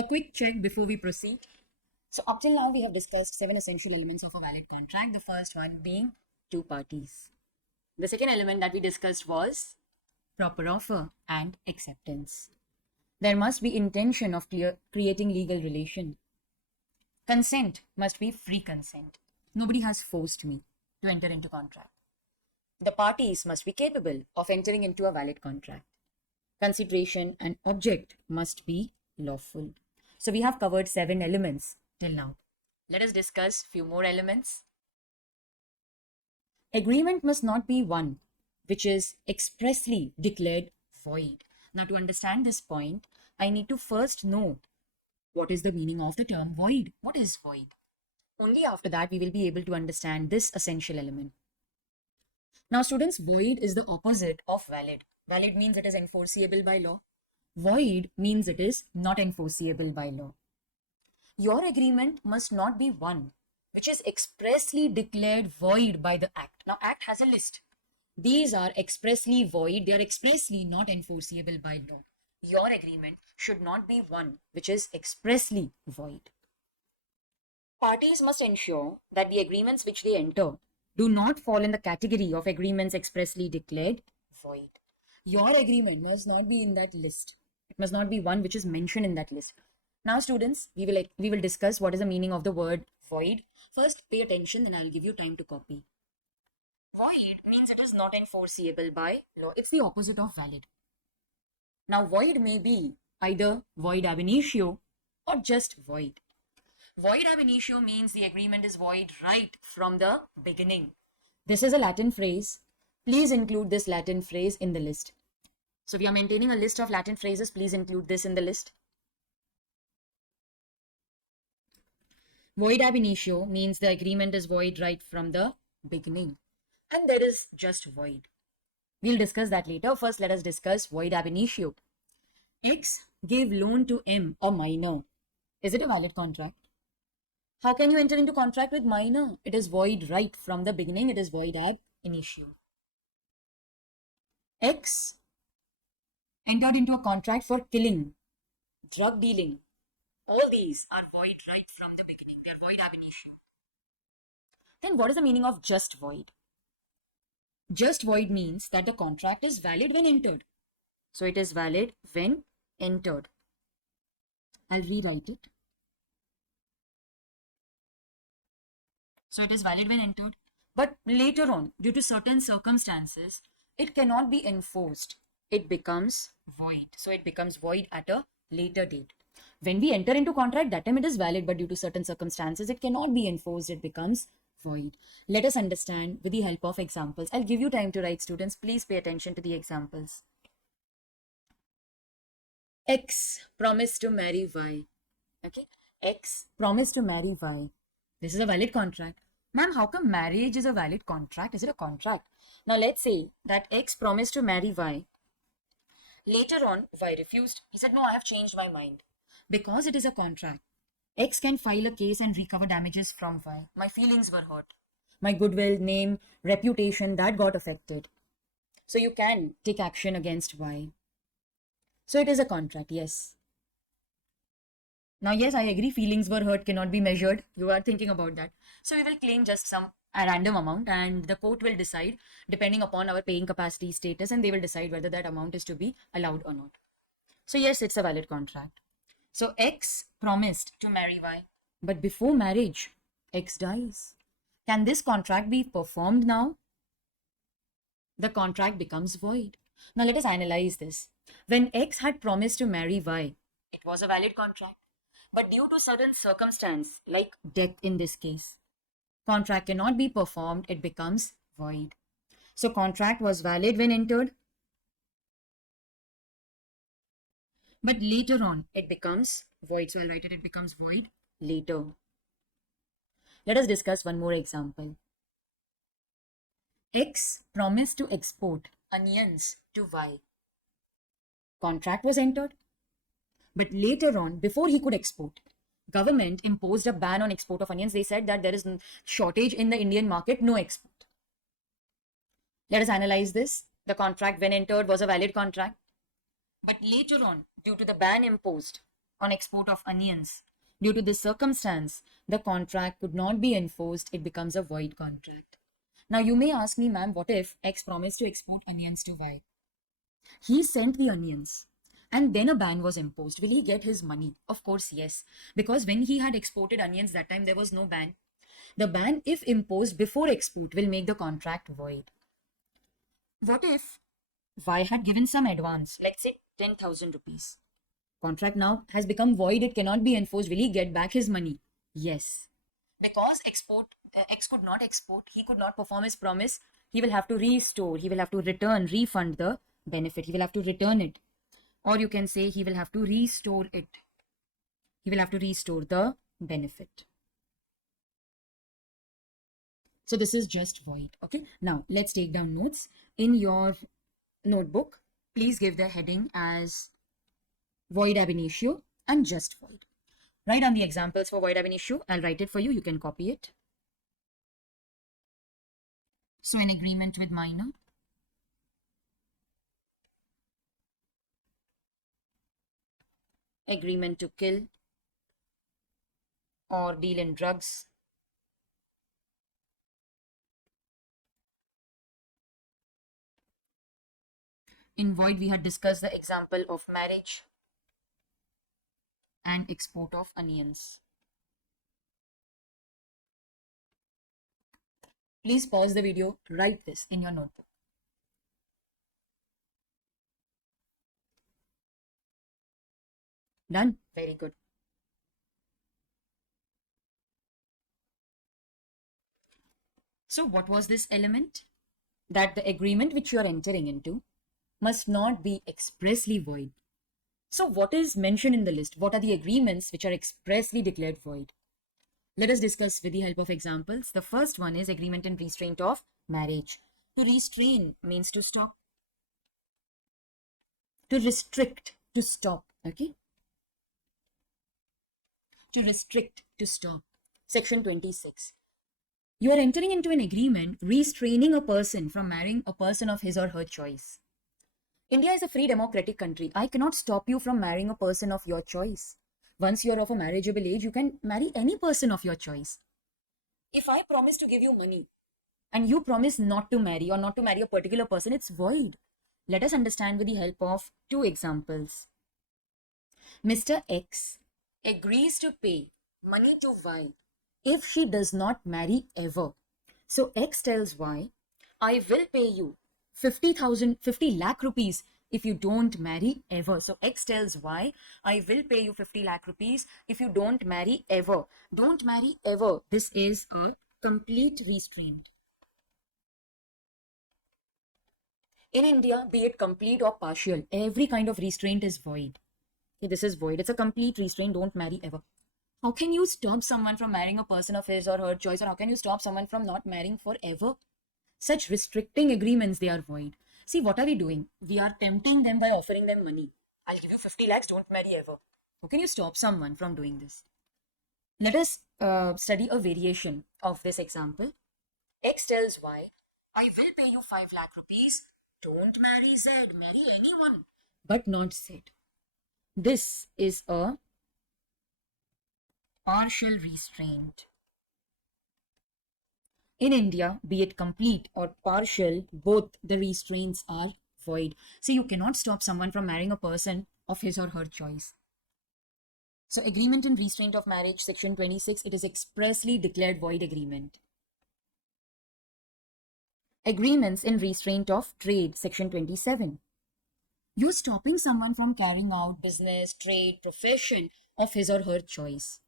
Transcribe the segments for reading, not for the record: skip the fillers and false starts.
A quick check before we proceed. So up till now, we have discussed 7 essential elements of a valid contract. The first one being two parties. The second element that we discussed was proper offer and acceptance. There must be intention of creating legal relation. Consent must be free consent. Nobody has forced me to enter into contract. The parties must be capable of entering into a valid contract. Consideration and object must be lawful. So we have covered 7 elements till now. Let us discuss few more elements. Agreement must not be one which is expressly declared void. Now, to understand this point, I need to first know what is the meaning of the term void. What is void? Only after that we will be able to understand this essential element. Now, students, void is the opposite of valid. Valid means it is enforceable by law. Void means it is not enforceable by law. Your agreement must not be one which is expressly declared void by the Act. Now, Act has a list. These are expressly void. They are expressly not enforceable by law. Your agreement should not be one which is expressly void. Parties must ensure that the agreements which they enter do not fall in the category of agreements expressly declared void. Your agreement must not be in that list. It must not be one which is mentioned in that list. Now, students, we will discuss what is the meaning of the word void. First, pay attention, then I will give you time to copy. Void means it is not enforceable by law. It's the opposite of valid. Now, void may be either void ab initio or just void. Void ab initio means the agreement is void right from the beginning. This is a Latin phrase. Please include this Latin phrase in the list. So we are maintaining a list of Latin phrases. Please include this in the list. Void ab initio means the agreement is void right from the beginning. And there is just void. We'll discuss that later. First, let us discuss void ab initio. X gave loan to M, a minor. Is it a valid contract? How can you enter into contract with minor? It is void right from the beginning. It is void ab initio. X entered into a contract for killing, drug dealing. All these are void right from the beginning. They are void ab initio. Then what is the meaning of just void? Just void means that the contract is valid when entered. So it is valid when entered. I'll rewrite it. So it is valid when entered. But later on, due to certain circumstances, it cannot be enforced. It becomes void. So it becomes void at a later date. When we enter into contract, that time it is valid, but due to certain circumstances, it cannot be enforced. It becomes void. Let us understand with the help of examples. I'll give you time to write, students. Please pay attention to the examples. X promised to marry Y. Okay. X promised to marry Y. This is a valid contract. Ma'am, how come marriage is a valid contract? Is it a contract? Now let's say that X promised to marry Y. Later on, Y refused. He said, no, I have changed my mind. Because it is a contract, X can file a case and recover damages from Y. My feelings were hurt. My goodwill, name, reputation, that got affected. So you can take action against Y. So it is a contract, yes. Now, yes, I agree, feelings were hurt cannot be measured. You are thinking about that. So we will claim just a random amount and the court will decide depending upon our paying capacity status, and they will decide whether that amount is to be allowed or not. So yes, it's a valid contract. So X promised to marry Y, but before marriage, X dies. Can this contract be performed now? The contract becomes void. Now let us analyze this. When X had promised to marry Y, it was a valid contract. But due to certain circumstance, like death in this case, contract cannot be performed, it becomes void. So contract was valid when entered, but later on it becomes void. So I'll write it becomes void later. Let us discuss one more example. X promised to export onions to Y. Contract was entered, but later on, before he could export, government imposed a ban on export of onions. They said that there is shortage in the Indian market, no export. Let us analyze this. The contract when entered was a valid contract. But later on, due to the ban imposed, on export of onions. Due to this circumstance, the contract could not be enforced. It becomes a void contract. Now you may ask me, ma'am, what if X promised to export onions to Y? He sent the onions and then a ban was imposed. Will he get his money? Of course, yes. Because when he had exported onions, that time there was no ban. The ban, if imposed before export, will make the contract void. What if Y had given some advance, let's say 10,000 rupees? Contract now has become void, it cannot be enforced. Will he get back his money? Yes. Because X could not export, he could not perform his promise, he will have to restore, he will have to return, refund the benefit, he will have to return it. Or you can say he will have to restore it. He will have to restore the benefit. So this is just void. Okay. Now let's take down notes. In your notebook, please give the heading as void ab initio and just void. Write down the examples for void ab initio. I'll write it for you. You can copy it. So an agreement with minor. Agreement to kill or deal in drugs. In void, we had discussed the example of marriage and export of onions. Please pause the video, write this in your notebook. Done? Very good. So what was this element? That the agreement which you are entering into must not be expressly void. So what is mentioned in the list? What are the agreements which are expressly declared void? Let us discuss with the help of examples. The first one is agreement in restraint of marriage. To restrain means to stop. To restrict, to stop. Okay? To restrict, to stop. Section 26. You are entering into an agreement restraining a person from marrying a person of his or her choice. India is a free democratic country. I cannot stop you from marrying a person of your choice. Once you are of a marriageable age, you can marry any person of your choice. If I promise to give you money and you promise not to marry or not to marry a particular person, it's void. Let us understand with the help of two examples. Mr. X agrees to pay money to Y if she does not marry ever. So X tells Y, I will pay you 50 lakh rupees if you don't marry ever. So X tells Y, I will pay you 50 lakh rupees if you don't marry ever. Don't marry ever. This is a complete restraint. In India, be it complete or partial, every kind of restraint is void. Okay, this is void. It's a complete restraint. Don't marry ever. How can you stop someone from marrying a person of his or her choice, or how can you stop someone from not marrying forever? Such restricting agreements, they are void. See, what are we doing? We are tempting them by offering them money. I'll give you 50 lakhs, don't marry ever. How can you stop someone from doing this? Let us study a variation of this example. X tells Y, I will pay you 5 lakh rupees. Don't marry Z, marry anyone, but not Z. This is a partial restraint. In India, be it complete or partial, both the restraints are void. So you cannot stop someone from marrying a person of his or her choice. So agreement in restraint of marriage, section 26, it is expressly declared void agreement. Agreements in restraint of trade, section 27. You're stopping someone from carrying out business, trade, profession of his or her choice.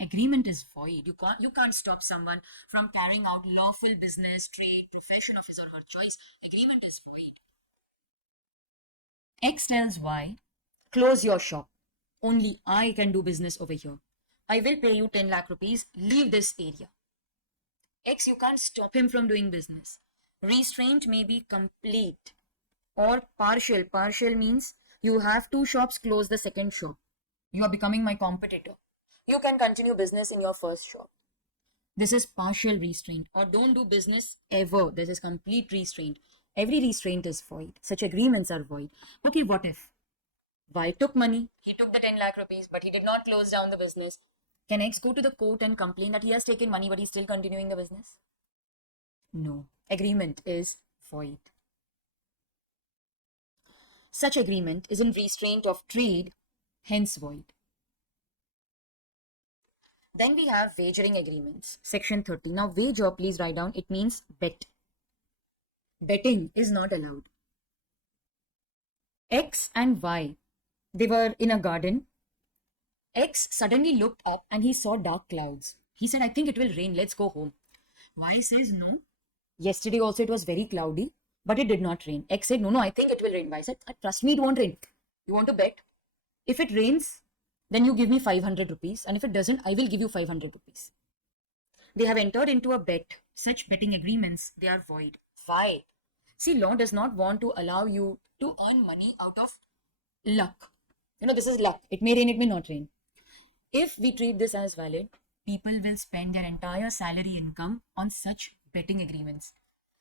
Agreement is void. You can't stop someone from carrying out lawful business, trade, profession of his or her choice. Agreement is void. X tells Y, close your shop. Only I can do business over here. I will pay you 10 lakh rupees. Leave this area. X, you can't stop him from doing business. Restraint may be complete or partial. Partial means you have two shops, close the second shop. You are becoming my competitor. You can continue business in your first shop. This is partial restraint, or don't do business ever. This is complete restraint. Every restraint is void. Such agreements are void. Okay, what if? Y took money. He took the 10 lakh rupees, but he did not close down the business. Can X go to the court and complain that he has taken money, but he's still continuing the business? No. Agreement is void. Such agreement is in restraint of trade, hence void. Then we have wagering agreements, section 30. Now wager, please write down, it means bet. Betting is not allowed. X and Y, they were in a garden. X suddenly looked up and he saw dark clouds. He said, I think it will rain, let's go home. Y says, no. Yesterday also it was very cloudy, but it did not rain. X said, no, I think it will rain. Y said, trust me, it won't rain. You want to bet? If it rains, then you give me 500 rupees. And if it doesn't, I will give you 500 rupees. They have entered into a bet. Such betting agreements, they are void. Why? See, law does not want to allow you to earn money out of luck. This is luck. It may rain, it may not rain. If we treat this as valid, people will spend their entire salary income on such betting agreements.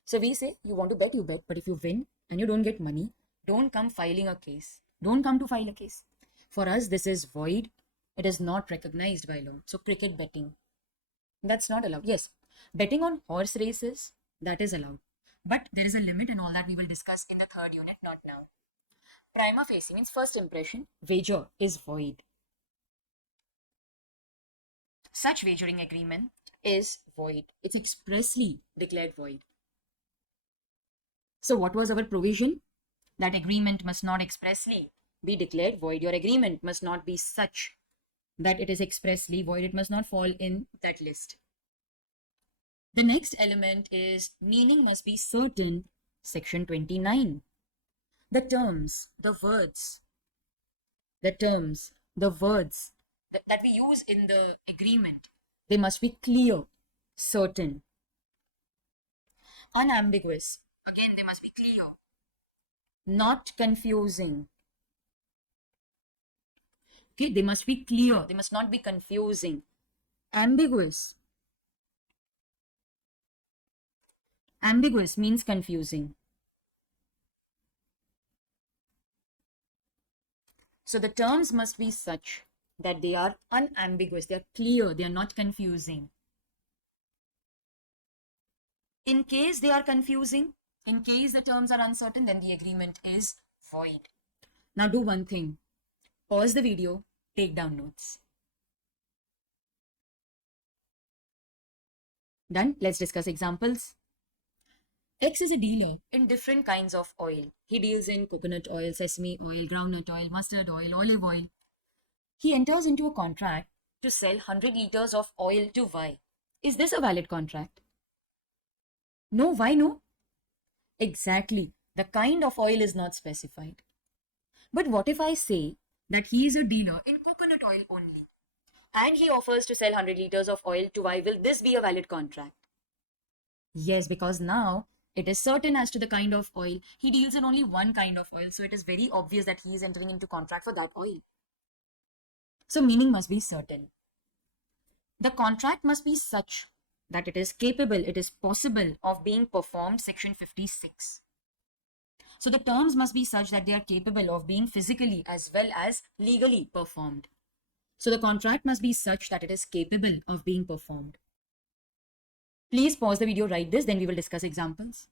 So we say, you want to bet, you bet. But if you win and you don't get money, don't come filing a case. Don't come to file a case. For us, this is void. It is not recognized by law. So cricket betting, that's not allowed. Yes, betting on horse races, that is allowed. But there is a limit and all that we will discuss in the third unit, not now. Prima facie means first impression, wager is void. Such wagering agreement is void. It's expressly declared void. So what was our provision? That agreement must not expressly be declared void. Your agreement must not be such that it is expressly void. It must not fall in that list. The next element is meaning must be certain, section 29. The terms, the words that we use in the agreement, they must be clear, certain, unambiguous. Again, they must be clear, not confusing. Okay, they must be clear, they must not be confusing. Ambiguous means confusing. So the terms must be such that they are unambiguous, they are clear, they are not confusing. In case they are confusing, in case the terms are uncertain, then the agreement is void. Now do one thing. Pause the video, take down notes. Done? Let's discuss examples. X is a dealer in different kinds of oil. He deals in coconut oil, sesame oil, groundnut oil, mustard oil, olive oil. He enters into a contract to sell 100 liters of oil to Y. Is this a valid contract? No, why no? Exactly. The kind of oil is not specified. But what if I say that he is a dealer in coconut oil only and he offers to sell 100 liters of oil to Y? Will this be a valid contract? Yes, because now it is certain as to the kind of oil. He deals in only one kind of oil, so it is very obvious that he is entering into contract for that oil. So meaning must be certain. The contract must be such that it is capable, it is possible of being performed, section 56. So the terms must be such that they are capable of being physically as well as legally performed. So the contract must be such that it is capable of being performed. Please pause the video, write this, then we will discuss examples.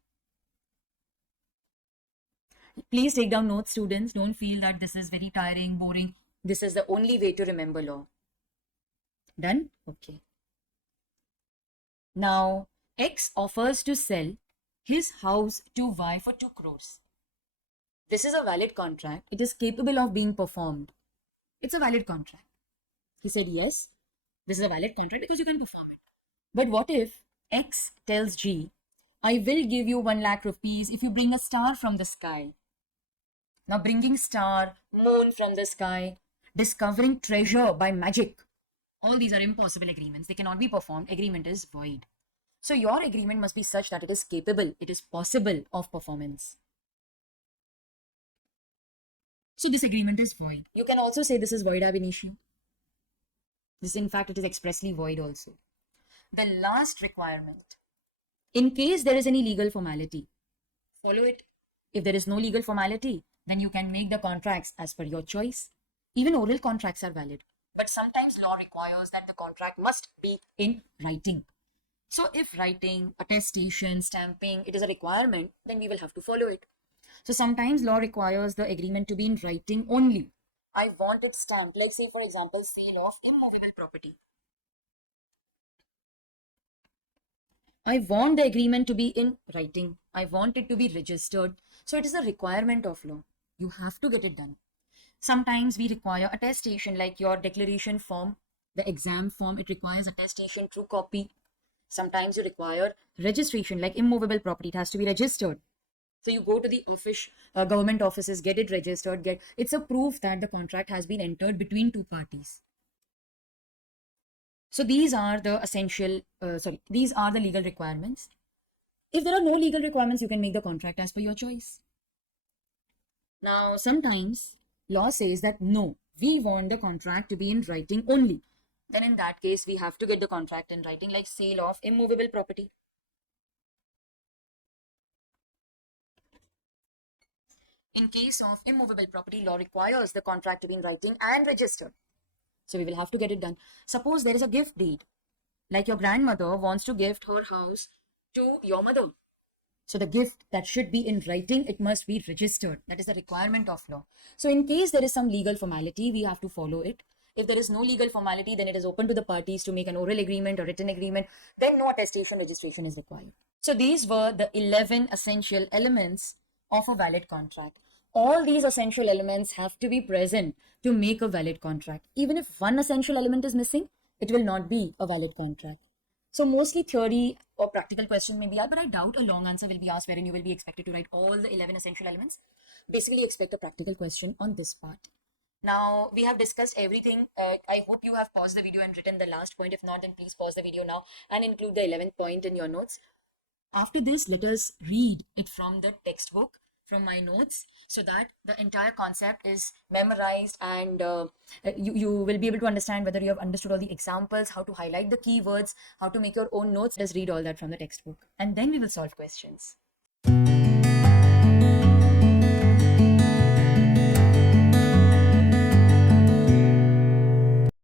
Please take down notes, students. Don't feel that this is very tiring, boring. This is the only way to remember law. Done? Okay. Now, X offers to sell his house to Y for 2 crores. This is a valid contract. It is capable of being performed. It's a valid contract. He said, yes, this is a valid contract because you can perform it. But what if X tells G, I will give you 1 lakh rupees if you bring a star from the sky. Now bringing star, moon from the sky, discovering treasure by magic, all these are impossible agreements. They cannot be performed. Agreement is void. So your agreement must be such that it is capable, it is possible of performance. So this agreement is void. You can also say this is void ab initio. This, in fact, it is expressly void also. The last requirement, in case there is any legal formality, follow it. If there is no legal formality, then you can make the contracts as per your choice. Even oral contracts are valid. But sometimes law requires that the contract must be in writing. So if writing, attestation, stamping, it is a requirement, then we will have to follow it. So sometimes law requires the agreement to be in writing only. I want it stamped, like say for example, sale of immovable property. I want the agreement to be in writing. I want it to be registered. So it is a requirement of law. You have to get it done. Sometimes we require attestation, like your declaration form, the exam form, it requires attestation, true copy. Sometimes you require registration, like immovable property, it has to be registered. So you go to the office, government offices, get it registered, it's a proof that the contract has been entered between two parties. So these are the these are the legal requirements. If there are no legal requirements, you can make the contract as per your choice. Now, sometimes law says that no, we want the contract to be in writing only. Then in that case, we have to get the contract in writing, like sale of immovable property. In case of immovable property, law requires the contract to be in writing and registered. So we will have to get it done. Suppose there is a gift deed, like your grandmother wants to gift her house to your mother. So the gift that should be in writing, it must be registered. That is the requirement of law. So in case there is some legal formality, we have to follow it. If there is no legal formality, then it is open to the parties to make an oral agreement or written agreement. Then no attestation registration is required. So these were the 11 essential elements of a valid contract. All these essential elements have to be present to make a valid contract. Even if one essential element is missing, it will not be a valid contract. So mostly theory or practical questions may be asked, but I doubt a long answer will be asked wherein you will be expected to write all the 11 essential elements. Basically, expect a practical question on this part. Now, we have discussed everything. I hope you have paused the video and written the last point. If not, then please pause the video now and include the 11th point in your notes. After this, let us read it from the textbook, from my notes, so that the entire concept is memorized and you will be able to understand whether you have understood all the examples, how to highlight the keywords, how to make your own notes. Let us read all that from the textbook and then we will solve questions.